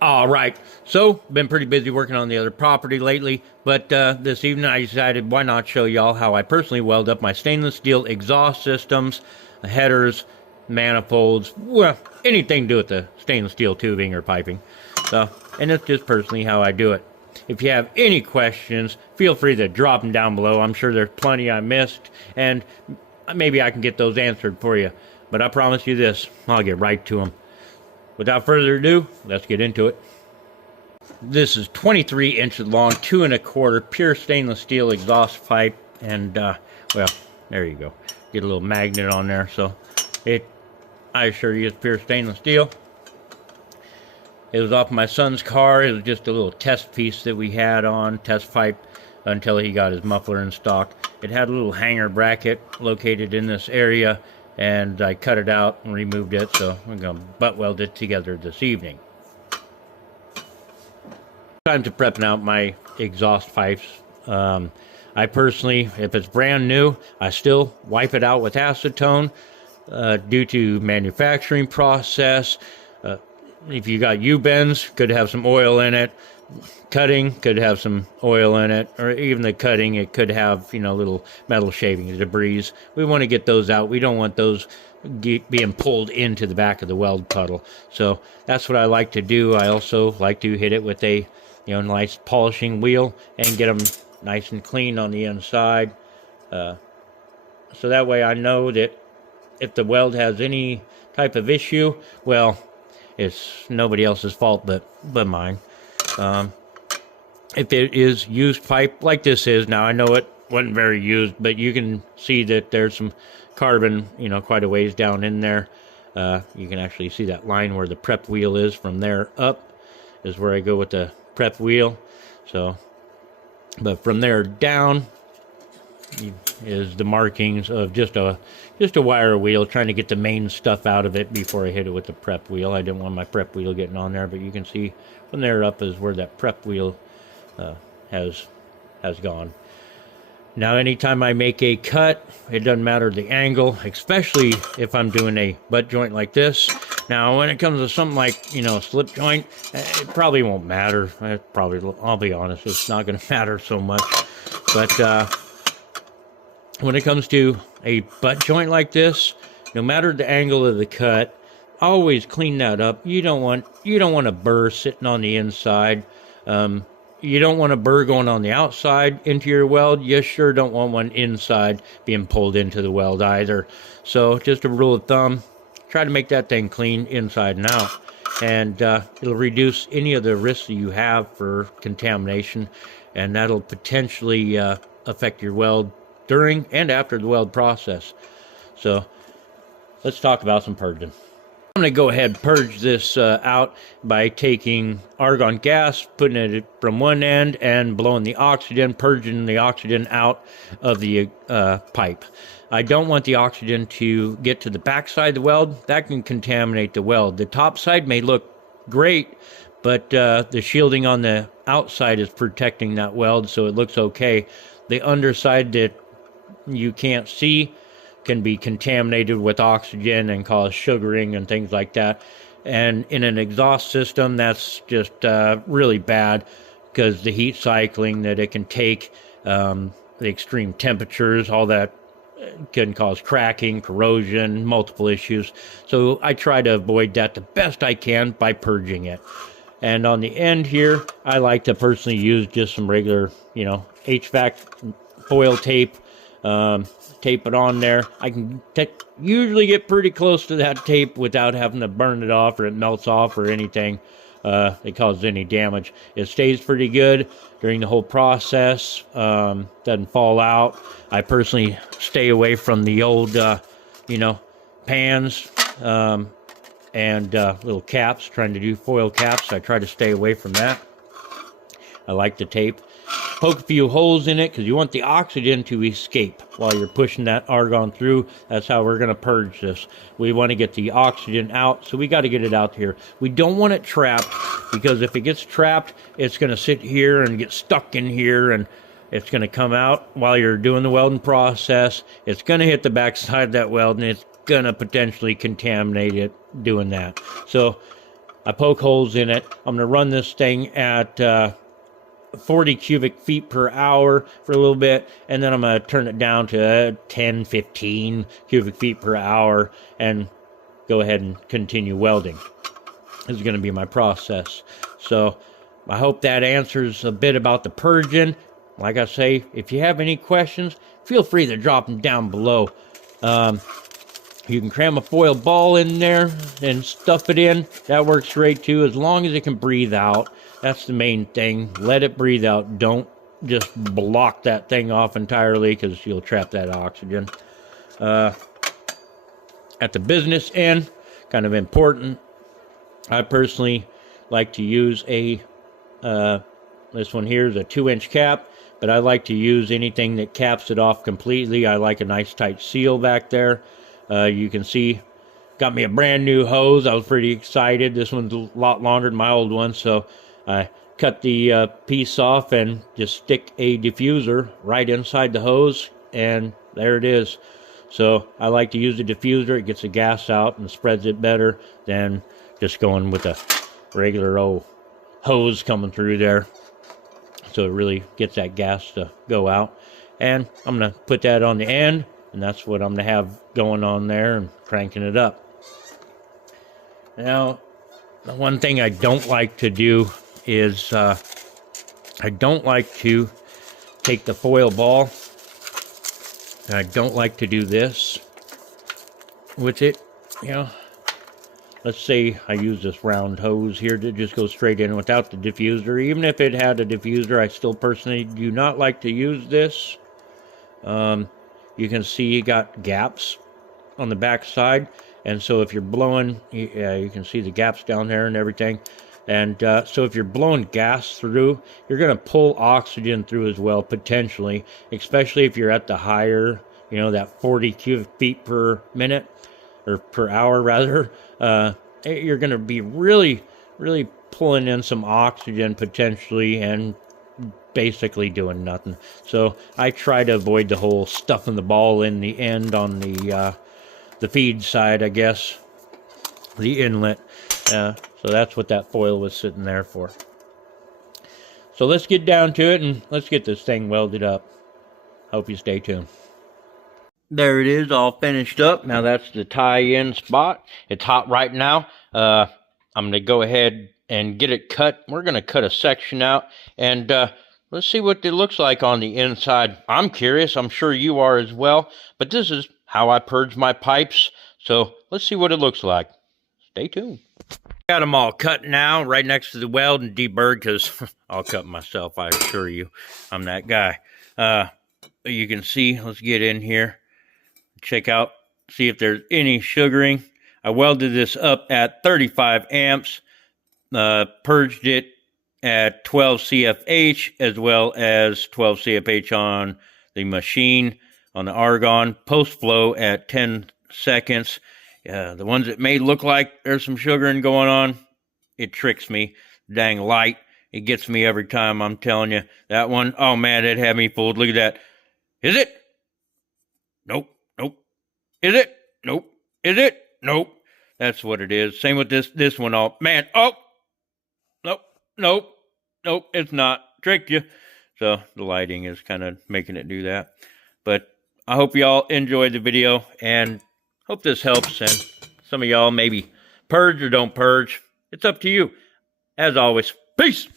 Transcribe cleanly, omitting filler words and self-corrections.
All right. So, been pretty busy working on the other property lately, but this evening I decided why not show y'all how I personally weld up my stainless steel exhaust systems, headers, manifolds, well, anything to do with the stainless steel tubing or piping. So, and it's just personally how I do it. If you have any questions, feel free to drop them down below. I'm sure there's plenty I missed, and maybe I can get those answered for you. But I promise you this, I'll get right to them. Without further ado, let's get into it. This is 23 inches long, 2 1/4 pure stainless steel exhaust pipe, and well, there you go. Get a little magnet on there, so I assure you, it's pure stainless steel. It was off my son's car. It was just a little test piece that we had on, test pipe, until he got his muffler in stock. It had a little hanger bracket located in this area, and I cut it out and removed it, so I'm going to butt weld it together this evening. Time to prepping out my exhaust pipes. I personally, if it's brand new, I still wipe it out with acetone due to manufacturing process. If you got U-bends, could have some oil in it. Cutting could have some oil in it, or even the cutting, it could have, little metal shaving debris. We want to get those out. We don't want those being pulled into the back of the weld puddle. So that's what I like to do. I also like to hit it with a nice polishing wheel and get them nice and clean on the inside. So that way I know that if the weld has any type of issue, well, it's nobody else's fault but mine. If it is used pipe like this is, now I know it wasn't very used, but you can see that there's some carbon, quite a ways down in there. You can actually see that line where the prep wheel is. From there up is where I go with the prep wheel. So, but from there down is the markings of just a wire wheel, trying to get the main stuff out of it before I hit it with the prep wheel. I didn't want my prep wheel getting on there, but you can see from there up is where that prep wheel has gone. Now anytime I make a cut, it doesn't matter the angle, especially if I'm doing a butt joint like this. Now when it comes to something like a slip joint, it probably won't matter. I'll be honest, it's not going to matter so much. But when it comes to a butt joint like this, no matter the angle of the cut, always clean that up. You don't want a burr sitting on the inside. You don't want a burr going on the outside into your weld. You sure don't want one inside being pulled into the weld either. So just a rule of thumb, try to make that thing clean inside and out, and it'll reduce any of the risks that you have for contamination, and that'll potentially affect your weld during and after the weld process. So let's talk about some purging. I'm going to go ahead and purge this out by taking argon gas, putting it from one end and blowing the oxygen, purging the oxygen out of the pipe. I don't want the oxygen to get to the back side of the weld. That can contaminate the weld. The top side may look great, but the shielding on the outside is protecting that weld, so it looks okay. The underside that you can't see can be contaminated with oxygen and cause sugaring and things like that. And in an exhaust system, that's just really bad, because the heat cycling that it can take, the extreme temperatures, all that can cause cracking, corrosion, multiple issues. So I try to avoid that the best I can by purging it. And on the end here, I like to personally use just some regular, HVAC foil tape. Tape it on there. I can usually get pretty close to that tape without having to burn it off or it melts off or anything that causes any damage. It stays pretty good during the whole process. Doesn't fall out. I personally stay away from the old, pans and little caps, trying to do foil caps. I try to stay away from that. I like the tape. Poke a few holes in it because you want the oxygen to escape while you're pushing that argon through. That's how we're going to purge this. We want to get the oxygen out, so we got to get it out here. We don't want it trapped, because if it gets trapped, it's going to sit here and get stuck in here, and it's going to come out while you're doing the welding process. It's going to hit the back side of that weld, and it's going to potentially contaminate it doing that. So I poke holes in it. I'm going to run this thing at 40 cubic feet per hour for a little bit, and then I'm going to turn it down to 10, 15 cubic feet per hour and go ahead and continue welding. This is going to be my process. So I hope that answers a bit about the purging. Like I say, if you have any questions, feel free to drop them down below. You can cram a foil ball in there and stuff it in. That works great too, as long as it can breathe out. That's the main thing. Let it breathe out. Don't just block that thing off entirely, because you'll trap that oxygen. At the business end, kind of important, I personally like to use a, this one here is a 2-inch cap, but I like to use anything that caps it off completely. I like a nice tight seal back there. You can see, got me a brand new hose. I was pretty excited. This one's a lot longer than my old one, so I cut the piece off and just stick a diffuser right inside the hose, and there it is. So I like to use the diffuser. It gets the gas out and spreads it better than just going with a regular old hose coming through there. So it really gets that gas to go out. And I'm going to put that on the end, and that's what I'm going to have going on there and cranking it up. Now, the one thing I don't like to do is I don't like to take the foil ball, and I don't like to do this with it. You know, let's say I use this round hose here to just go straight in without the diffuser. Even if it had a diffuser, I still personally do not like to use this. You can see you got gaps on the back side, and so if you're blowing, you can see the gaps down there and everything. And so if you're blowing gas through, you're going to pull oxygen through as well, potentially, especially if you're at the higher, you know, that 40 cubic feet per minute, or per hour rather. You're going to be really pulling in some oxygen potentially, and basically doing nothing. So I try to avoid the whole stuffing the ball in the end on the feed side, I guess, the inlet. So that's what that foil was sitting there for. So let's get down to it and let's get this thing welded up. Hope you stay tuned. There it is, all finished up. Now that's the tie-in spot. It's hot right now. I'm going to go ahead and get it cut. We're going to cut a section out, and let's see what it looks like on the inside. I'm curious. I'm sure you are as well. But this is how I purge my pipes. So let's see what it looks like. Stay tuned. Got them all cut now, right next to the weld and deburred, because I'll cut myself, I assure you. I'm that guy. You can see, let's get in here. Check out, see if there's any sugaring. I welded this up at 35 amps. Purged it at 12 CFH as well as 12 CFH on the machine, on the argon. Post flow at 10 seconds. The ones that may look like there's some sugaring going on, it tricks me. Dang light. It gets me every time, I'm telling you. That one, oh man, it had me fooled. Look at that. Is it? Nope. Nope. Is it? Nope. Is it? Nope. That's what it is. Same with this one. Oh, man. Oh. Nope. Nope. Nope. It's not. Tricked you. So the lighting is kind of making it do that. But I hope y'all enjoyed the video and hope this helps. And some of y'all maybe purge or don't purge. It's up to you. As always, peace.